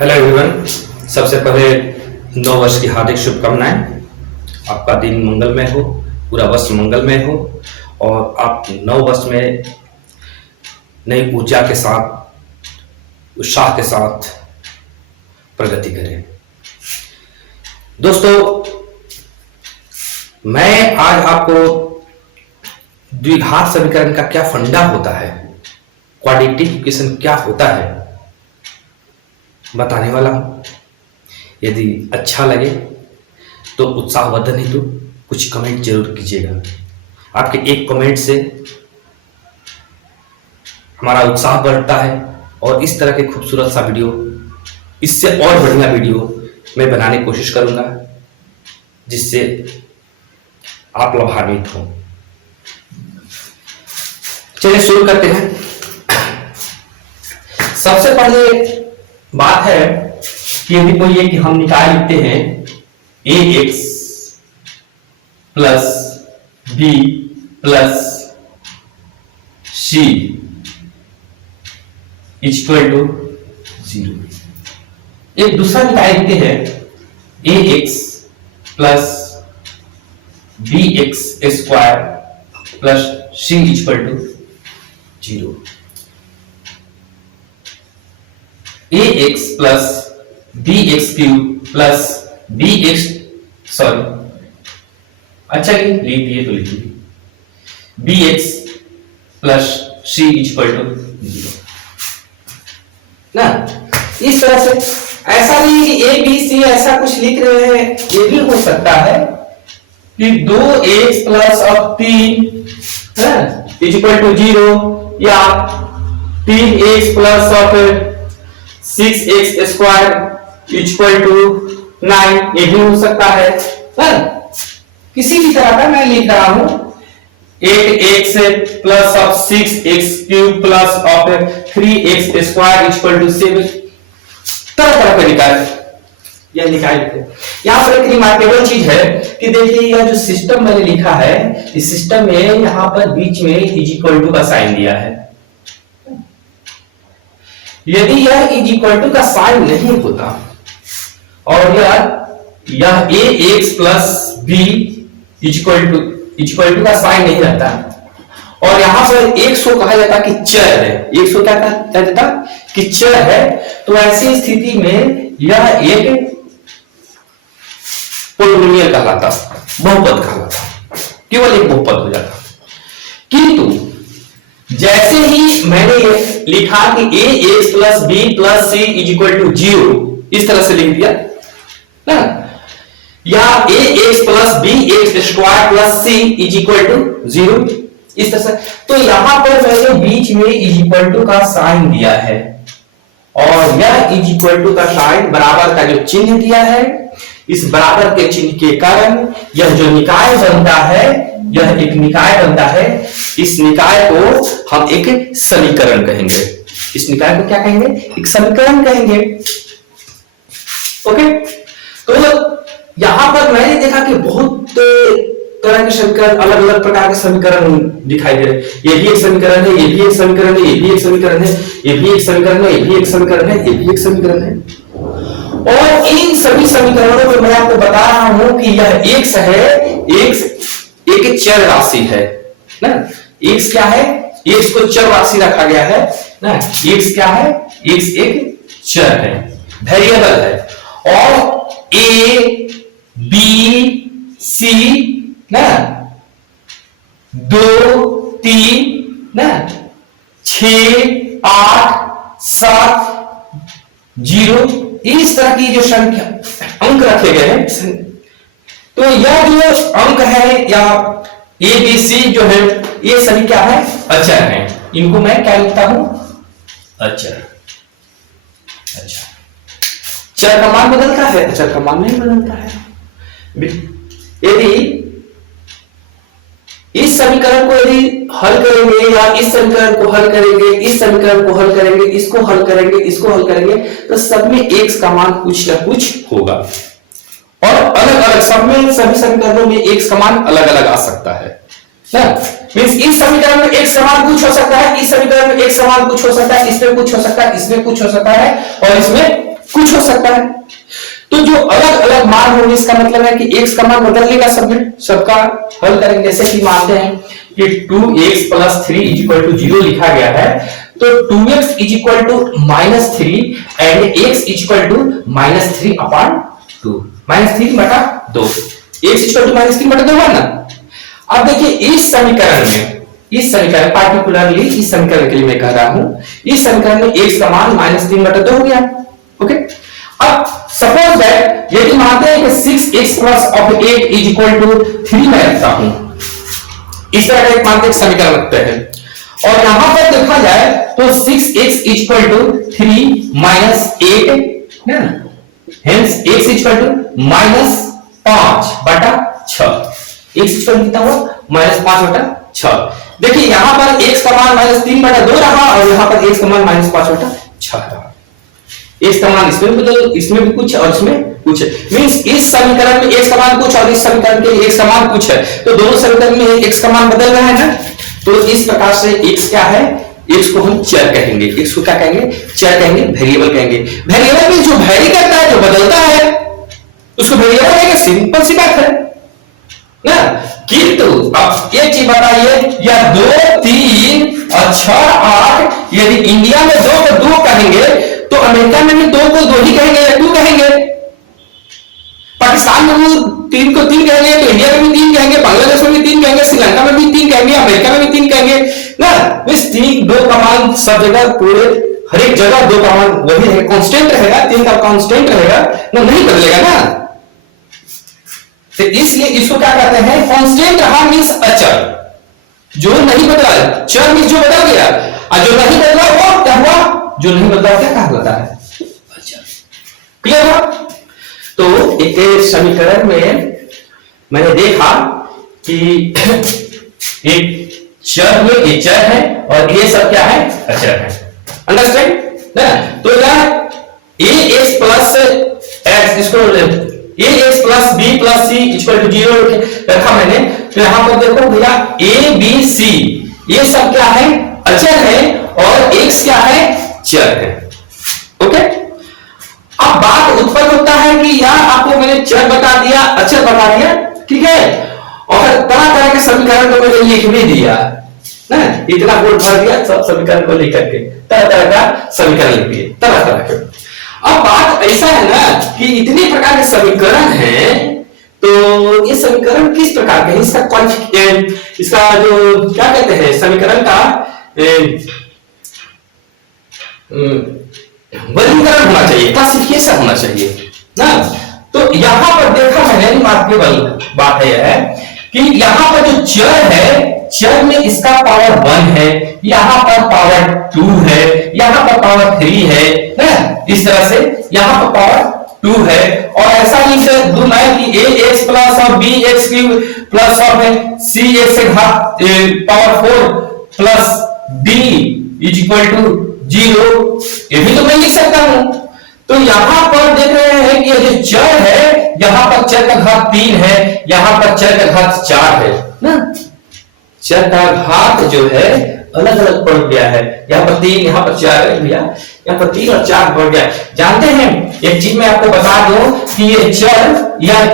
Hello everyone. सबसे पहले नव वर्ष की हार्दिक शुभकामनाएं। आपका दिन मंगलमय हो, पूरा वर्ष मंगलमय हो और आप नव वर्ष में नई ऊर्जा के साथ, उत्साह के साथ प्रगति करें। दोस्तों, मैं आज आपको द्विघात समीकरण का क्या फंडा होता है, क्वाड्रेटिक इक्वेशन क्या होता है, बताने वाला हूं। यदि अच्छा लगे तो उत्साहवर्धन हेतु कुछ कमेंट जरूर कीजिएगा। आपके एक कमेंट से हमारा उत्साह बढ़ता है और इस तरह के खूबसूरत सा वीडियो, इससे और बढ़िया वीडियो मैं बनाने की कोशिश करूंगा जिससे आप लाभान्वित हो। चलिए शुरू करते हैं। सबसे पहले बात है कि यदि कोई ये कि हम निकाय लिखते हैं ax plus b plus c equal to 0। एक दूसरा निकाय लिखते हैं ax plus bx square plus c equal to 0। ax plus bx cube plus bx अच्छा लिख दिए तो लिखिए bx plus c equal to 0 ना। इस तरह से ऐसा नहीं कि a b c ऐसा कुछ लिख रहे हैं, ये भी हो सकता है कि 2x प्लस और 3 इक्वल टू 0 या 3x प्लस और 6x स्क्वायर इक्वल टू 9, ये भी हो सकता है। किसी भी तरह का मैं लिख रहा हूं 8x plus of 6x cube plus of 3x square equal to 7, तरह तरह का निकाय यह निकाय लिखते हैं। यहां पर एक रिमार्केबल चीज है कि देखिए यह जो सिस्टम मैंने लिखा है, इस सिस्टम में यहां पर बीच में इज इक्वल टू का साइन दिया है। यदि यह इज इक्वल टू का साइन नहीं होता और यह ax plus b equal to का साइन नहीं रहता और यहां पर x को कहा जाता कि चर है, x को क्या कहा जाता कि चर है, तो ऐसी स्थिति में यह एक पोलिनोमियल कहलाता, बहुपद कहलाता, केवल एक बहुपद हो जाता। किंतु जैसे ही मैंने लिखा कि ax plus b plus c equal to 0, इस तरह से लिख दिया ना, या ax plus bx square plus c equal to 0, इस तरह से, तो यहां पर मैंने बीच में इक्वल टू का साइन दिया है और यह इक्वल टू का साइन बराबर का जो चिन्ह दिया है, इस बराबर के चिन्ह के कारण यह जो निकाय बनता है, यह एक निकाय बनता है। इस निकाय को हम एक समीकरण कहेंगे। इस निकाय को क्या कहेंगे? एक समीकरण कहेंगे। ओके, तो यहां पर मैंने देखा कि बहुत तरह के समीकरण, अलग अलग प्रकार के समीकरण दिखाई दे रहे। ये भी एक समीकरण है, ये भी एक समीकरण है, ये भी एक समीकरण है, ये भी एक समीकरण है, ये भी एक समीकरण है, ये भी एक समीकरण है। और इन सभी समीकरणों में मैं आपको बता रहा हूं कि यह x है, x एक चर राशि है ना। x क्या है? x को चर राशि रखा गया है ना। x क्या है? x एक चर है, वेरिएबल है। और a b c ना, 2 3 ना, 6 8 7 0, इस तरह की जो संख्या अंक रखे गए हैं, तो यह जो अंक है या ए बी सी जो है, ये सभी क्या है? अचर है। इनको मैं क्या लिखता हूं? अचर। अच्छा, चर का मान बदलता है, अचर का मान नहीं बदलता है। यदि इस समीकरण को यदि हल करेंगे या इस समीकरण को हल करेंगे, इस समीकरण को हल करेंगे, इसको हल करेंगे, इसको हल करेंगे, तो सब में x का मान कुछ ना कुछ होगा और अलग अलग सब में, सभी समीकरणों में x का मान अलग अलग आ सकता है ना। मींस इस समीकरण में x समान कुछ हो सकता है, इस समीकरण में x समान कुछ हो सकता है, इसमें कुछ हो सकता है, इसमें कुछ हो सकता है और इसमें कुछ हो सकता है। तो जो अलग अलग मान होंगे इसका मतलब है कि x का मान बदल लेगा सबका हल करेंगे। जैसे कि मानते हैं कि 2x + 3 = 0 लिखा गया है, तो 2x = -3 एंड x = -3/2 -3/2 x = -3/2 है ना। अब देखिए इस समीकरण पार्टिकुलरली इस समीकरण के लिए मैं कह रहा हूं, इस समीकरण में x का मान -3/2 हो गया। ओके, अब सपोज दैट यदि मानते हैं कि 6x + 8 = 3 मैं रखता हूं, इस तरह का एक मानते हैं समीकरण रखते हैं, और यहां पर देखा जाए तो 6x = 3 - 8 है ना, हेंस x = -5/6। x कितना हुआ -5/6। देखिए यहां पर x का मान -3/2 रहा और यहां पर x का मान -5/6 रहा। x का मान इसमें भी कुछ और इसमें कुछ है, मींस इस समीकरण में x का मान कुछ और इस समीकरण के x का मान कुछ है, तो दोनों समीकरण में x का मान बदल रहा है ना। तो इस प्रकार से x क्या है, x को हम चर कहेंगे, x को क्या कहेंगे, चर कहेंगे, वेरिएबल कहेंगे। वेरिएबल में जो वैरी करता है, जो बदलता है, उसको वेरिएबल कहेंगे, सिंपल सी बात है ना। किंतु अब एक चीज बताइए, या 2 3 और 6 8 यदि इंडिया में 2 को 2 कहेंगे तो अमेरिका में भी 2 को 2 ही कहेंगे या 2 कहेंगे। पाकिस्तान में भी 3 को 3 कहेंगे तो इंडिया में भी 3 कहेंगे, बांग्लादेश में भी 3 कहेंगे, श्रीलंका में भी 3 कहेंगे, अमेरिका में भी 3 कहेंगे ना। इस 3 2 का मान सब जगह पूरे हर एक जगह 2 का मान वही है, कांस्टेंट रहेगा, 3 का कांस्टेंट रहेगा ना, नहीं बदलेगा ना। तो इसलिए इसको क्या कहते हैं, कांस्टेंट रहा मींस अचर, जो नहीं बदला, चर मींस जो बदल गया, और जो नहीं बदला वो क्या हुआ, जो नहीं बदला क्या कहलाता है, अचर। क्लियर हुआ। तो एक समीकरण में मैंने देखा कि एक चर में ये चर है और ये सब क्या है, अचर है। अंडरस्टैंड ना। तो क्या ax + x, इसको ax + b + c = 0 रखा मैंने। तो यहां पर देखो भैया a b c ये सब क्या है, अचर है, और x क्या है, चर है। ओके, अब बात उत्पन्न होता है कि यार आपको मैंने चर बता दिया, अचर बता दिया, ठीक है, और तरह तरह के समीकरण को मैंने लिख भी दिया ना, इतना बोर्ड भर दिया सब समीकरण को लेकर के, तरह तरह का समीकरण लिख दिए, तरह तरह के। अब बात ऐसा है ना कि इतने प्रकार के समीकरण हैं, तो ये समीकरण किस प्रकार के हैं, इसका जो क्या कहते हैं, समीकरण का वर्गीकरण होना चाहिए, क्लासिफिकेशन होना चाहिए ना। तो यहां पर देखा मैंने, बात है कि यहां पर जो चर है, चर में इसका पावर 1 है, यहां पर पावर 2 है, यहां पर पावर 3 है ना, इस तरह से यहां पर पावर 2 है। और ऐसा ही से दूं मैं कि ax + और bx³ + और cx पावर 4 + d = 0, ये भी तो मैं लिख सकता हूं। तो यहां पर देख रहे हैं कि ये जो चर है, यहां पर चर का घात 3 है, यहां पर चर का घात 4 है ना। चर का घात जो है अलग अलग बढ़ गया है, यहां पर 3, यहां पर 4 है भैया, यहां पर 3 और 4 बढ़ गया। जानते हैं एक चीज मैं आपको बता दूं कि ये चर या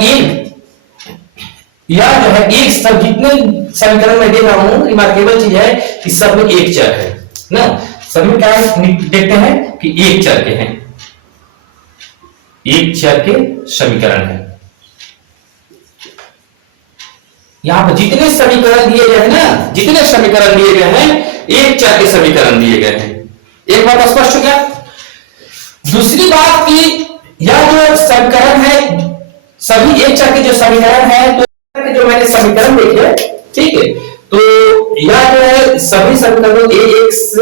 जो है एक सब जितने समीकरण में दे रहा हूं, रिमार्केबल चीज है कि सब में एक चर है ना। सब में क्या देखते हैं कि एक चर के हैं, एक चर के समीकरण है। यहां पर जितने समीकरण दिए गए हैं ना, जितने समीकरण दिए गए हैं, एक चर के समीकरण दिए गए हैं। एक बात स्पष्ट हो गया। दूसरी बात कि यह जो समीकरण है, सभी एक चर के जो समीकरण है, तो जो मैंने समीकरण देखे, ठीक है, तो यह जो है सभी समीकरणों ax +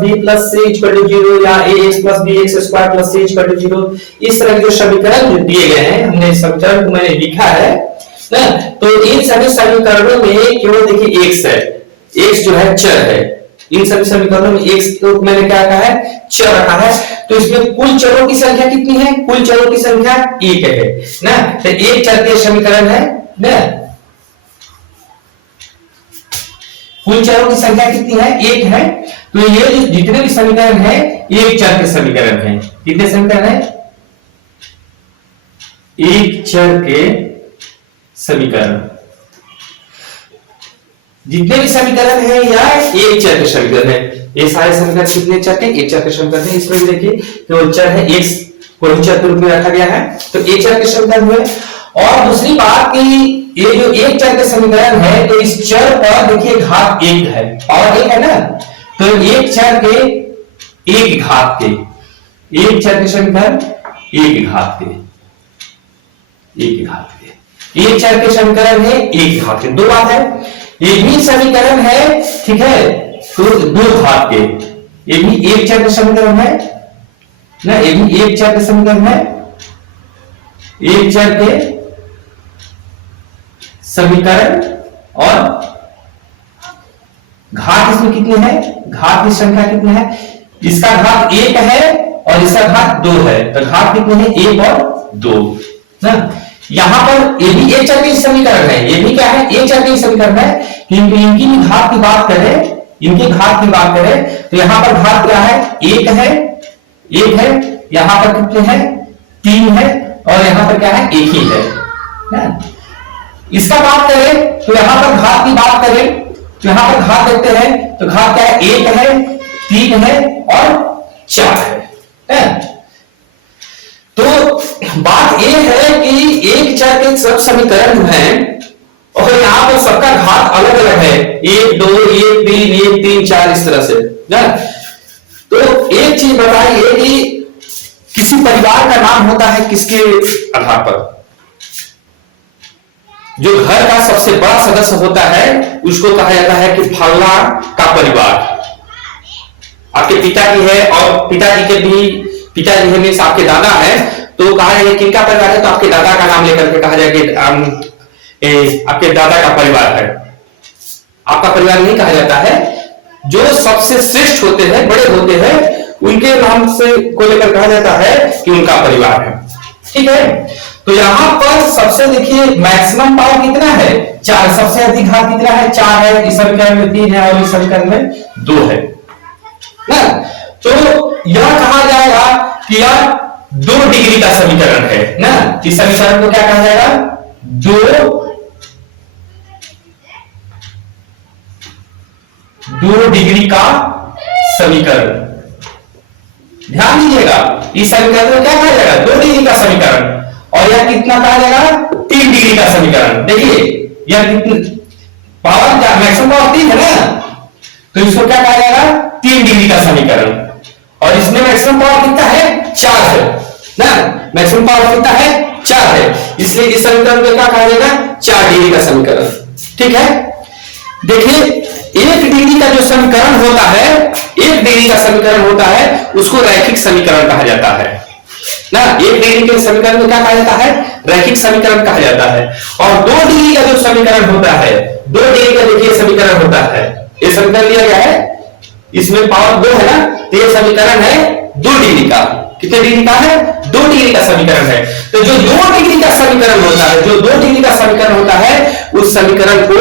b + c = 0 या ax + bx² + c = 0, इस तरह के जो समीकरण दिए गए हैं, हमने समीकरण को मैंने लिखा है ना। तो इन सभी समीकरणों में केवल देखिए x है, x जो है चर है, इन सभी समीकरणों में x को मैंने क्या कहा है, चर रखा है। तो इसमें कुल चरों की संख्या कितनी है, कुल चरों की संख्या 1 है ना। तो एक चर के समीकरण है ना, कुल चरों की संख्या कितनी है, 1 है। तो ये जितने भी समीकरण है, एक चर के समीकरण है। कितने समीकरण है, एक चर के समीकरण, जितने भी समीकरण है या एक चर के समीकरण है, ये सारे समीकरण कितने चर के? एक चर के समीकरण है। इसमें भी देखिए केवल चर है, एक कोई चर के रूप में रखा गया है, तो एक चर के समीकरण हुए। और दूसरी बात कि ये जो एक चर के समीकरण है, तो इस चर पर देखिए घात एक है, और एक है ना, तो एक चर के एक घात के, एक चर के समीकरण एक घात के, एक घात के, एक चर के समीकरण है एक घात के, दो बात है। ये भी समीकरण है, ठीक है, तो दो घात के, ये भी एक चर के समीकरण है ना, ये भी एक चर के समीकरण है, एक चर के समीकरण, और घात इसमें कितने हैं? घात की संख्या कितनी है? इसका घात एक है और इसका घात दो है, तो घात कितने हैं? एक और दो ना। यहां पर ये भी एक चर के समीकरण है, ये भी क्या है? एक चर के समीकरण है, किंतु इनकी भी घात की बात करें, इनके घात की बात करें, तो यहां पर घात क्या है? एक है, एक है, यहां पर कितने हैं? तीन है, और यहां पर क्या है? एक ही है ना? इसका बात करें तो यहां पर घात की बात करें तो यहां पर घात देखते हैं, तो घात क्या है? एक है, तीन है और चार है। तो बात यह है कि एक चर के सब समीकरण हैं और यहां पर सबका घात अलग अलग है, एक दो, एक तीन चार, इस तरह से ना। तो एक चीज बताइए कि किसी परिवार का नाम होता है किसके आधार पर? जो घर का सबसे बड़ा सदस्य होता है उसको कहा जाता है कि फलना का परिवार। आपके पिताजी है और पिताजी के भी पिताजी है मीन्स आपके दादा है, तो कहा जाए किनका परिवार है? तो आपके दादा का नाम लेकर के कहा जाए कि आपके दादा का परिवार है। आपका परिवार नहीं कहा जाता है, जो सबसे श्रेष्ठ होते हैं, बड़े होते हैं, उनके नाम से को लेकर कहा जाता है कि उनका परिवार है, ठीक है। तो यहां पर सबसे देखिए मैक्सिमम पावर कितना है? चार। सबसे अधिक घात कितना है? चार है। इस समीकरण में तीन है और इस समीकरण में दो है ना। तो यह कहा जाएगा कि यह 2 डिग्री का समीकरण है ना। इस समीकरण को क्या कहा जाएगा? 2 डिग्री का समीकरण। ध्यान दीजिएगा, इस समीकरण को क्या कहा जाएगा? 2 डिग्री का समीकरण। और यह कितना कहा जाएगा? 3 डिग्री का समीकरण। देखिए यह कितनी पावर, क्या मैक्सिमम पावर 3 है ना, तो इसको क्या कहा जाएगा? 3 डिग्री का समीकरण। और इसमें मैक्सिमम पावर कितना है? 4 है ना। मैक्सिमम पावर कितना है? 4 है। इसलिए इस समीकरण को क्या कहा जाएगा? 4 डिग्री का समीकरण, ठीक है। देखिए 1 डिग्री का जो समीकरण होता है, 1 डिग्री का समीकरण होता है, उसको रैखिक समीकरण कहा जाता है ना। 1 डिग्री के समीकरण को क्या कहा जाता है? रैखिक समीकरण कहा जाता है। और 2 डिग्री का जो समीकरण होता है, 2 डिग्री का देखिए समीकरण होता है, ये समीकरण लिया गया है, इसमें पावर 2 है ना, तो ये समीकरण है 2 डिग्री का। कितने डिग्री का है? 2 डिग्री का समीकरण है। तो जो 2 डिग्री का समीकरण होता है, जो 2 डिग्री का समीकरण होता है, उस समीकरण को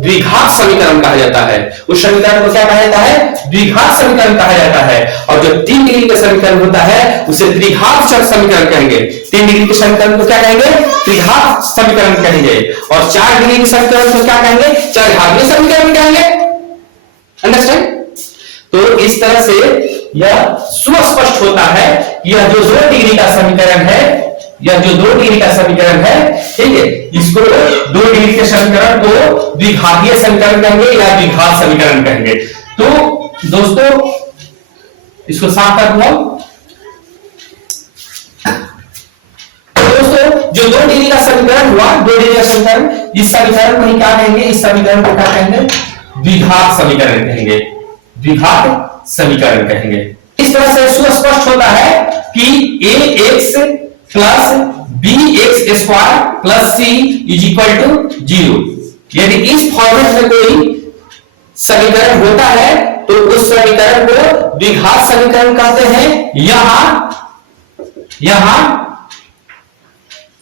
द्विघात समीकरण कहा जाता है। उस समीकरण को क्या कहा जाता है? द्विघात समीकरण कहा जाता है। और जो 3 डिग्री का समीकरण होता है, उसे त्रिघात समीकरण कहेंगे। 3 डिग्री के समीकरण को क्या कहेंगे? त्रिघात समीकरण कहेंगे। और 4 डिग्री के समीकरण को क्या कहेंगे? चरघातीय समीकरण कहेंगे। अंडरस्टैंड? तो इस तरह से यह सुस्पष्ट होता है, यह जो 2 डिग्री का समीकरण है, यह जो 2 डिग्री का समीकरण है, ठीक है, इसको 2 डिग्री के समीकरण को द्विघातीय समीकरण कहेंगे या द्विघात समीकरण कहेंगे। तो दोस्तों इसको साफ कर दूं। दोस्तों जो 2 डिग्री का समीकरण हुआ, 2 डिग्री का समीकरण, इस समीकरण को ही क्या कहेंगे? इस समीकरण को क्या कहेंगे? द्विघात समीकरण कहेंगे। द्विघात समीकरण कहेंगे। इस तरह से सुस्पष्ट होता है कि ax plus bx square plus c is equal to 0। यदि इस फॉर्मेट में कोई समीकरण होता है तो उस समीकरण को द्विघात समीकरण कहते हैं। यहां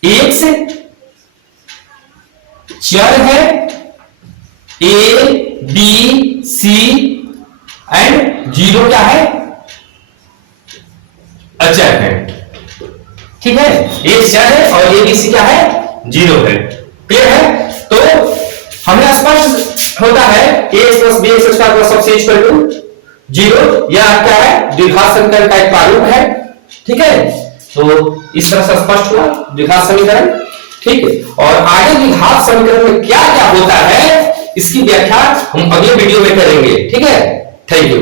x चर है, a b c एंड 0 क्या है? अचर है। ठीक है, ए चर है और ए बी सी क्या है, 0 है। क्लियर है? तो हमें स्पष्ट होता है a plus b x square plus सबसे इक्वल टू 0, यह क्या है, द्विघात समीकरण का एक प्रारूप है। ठीक है, तो इस तरह से स्पष्ट हुआ द्विघात समीकरण। ठीक है, और आगे द्विघात समीकरण में क्या क्या होता है इसकी व्याख्या हम अगले वीडियो में करेंगे। ठीक है, थैंक यू।